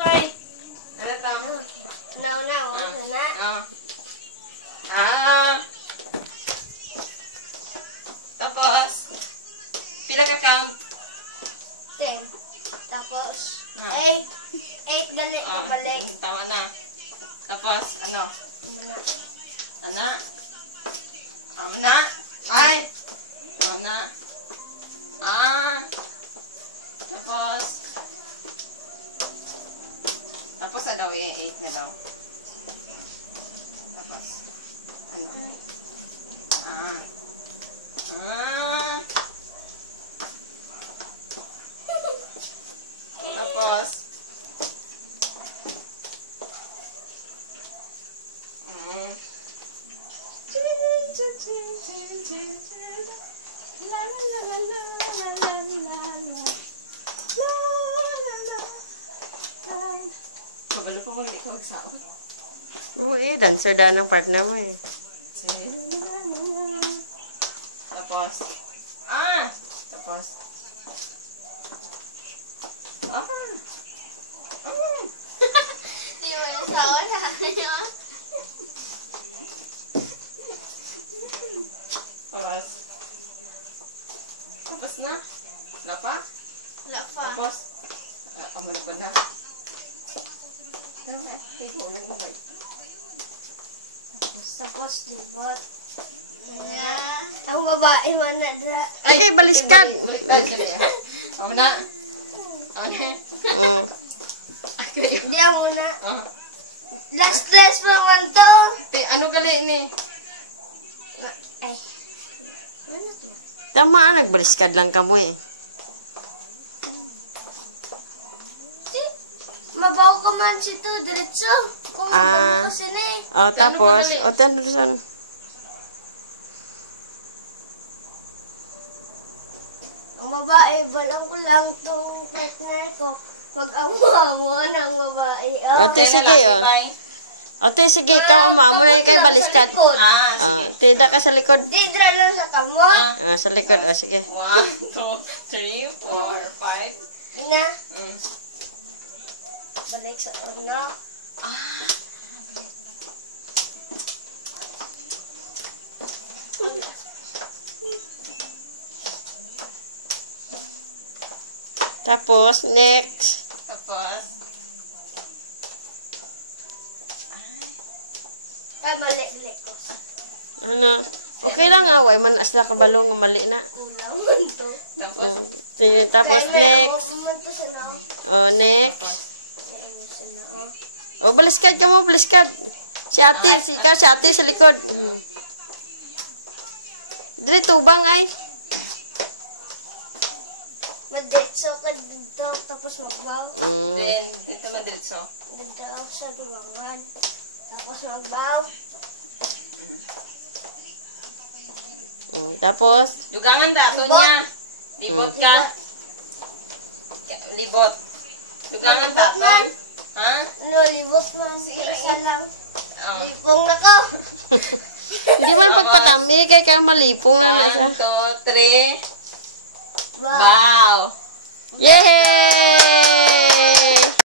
kay. Ano to? Tapos, pila ka count? 10. Tapos, 8. 8 gali balik. Tama na. Tapos, ano? Ana? Ana? Ay! Ana? Tapos, ano? 8 na daw. Tapos, ano? Tapos, kabalo pa mag-di ka magsaon. Oo dancer da ng partner mo eh. Tapos, tapos, Di mo yung saon ha? tapos na. Lapa? Wala pa. Tapos, amalo ko na. Tapos, libot. Ang babae man na da. Ay, baliskad. Baliskad ka niya. Ako na. Hindi ako muna. Last pa man to. Ano gali ni? Ay. Ano to? Tama, nagbaliskad lang ka mo eh. Mabaw ka man si to, diretso. Kung mabaw kasi na eh. Tapos, tanong. Ang babae, balang ko lang itong partner ko. Mag-awa ng babae. Sige, ito, maamoy kay baliskad. Sige. Tida ka sa likod. Didra lang sa kamo. Sa likod, sige. 1, 2, 3, 4, 5. Na. Balik sa ano. Tapos, next. Tapos, Mali ko. Ano? Okay lang away man asla ka balong nga mali na. Kulang man to. tapos, Tapos Kaya may next. ako man to sa no. Next. Kaya mo sa no. Baliskad ka mo, baliskad. Si ate sa likod. Dili tubang ay. Madetso ka dito, tapos magbaw. then, ito madiretso. Dito ako sa dumangan. Tapos magbaw. Tapos, Dugangan dato niya. Libot ka. Libot. Dugangan dato. Ha? Ano, libot man. Isa lang. Oh. Libong na ko. hindi man pagpatami kay kaya malipong na 1, 2, 3. Wow. Wow! Yay!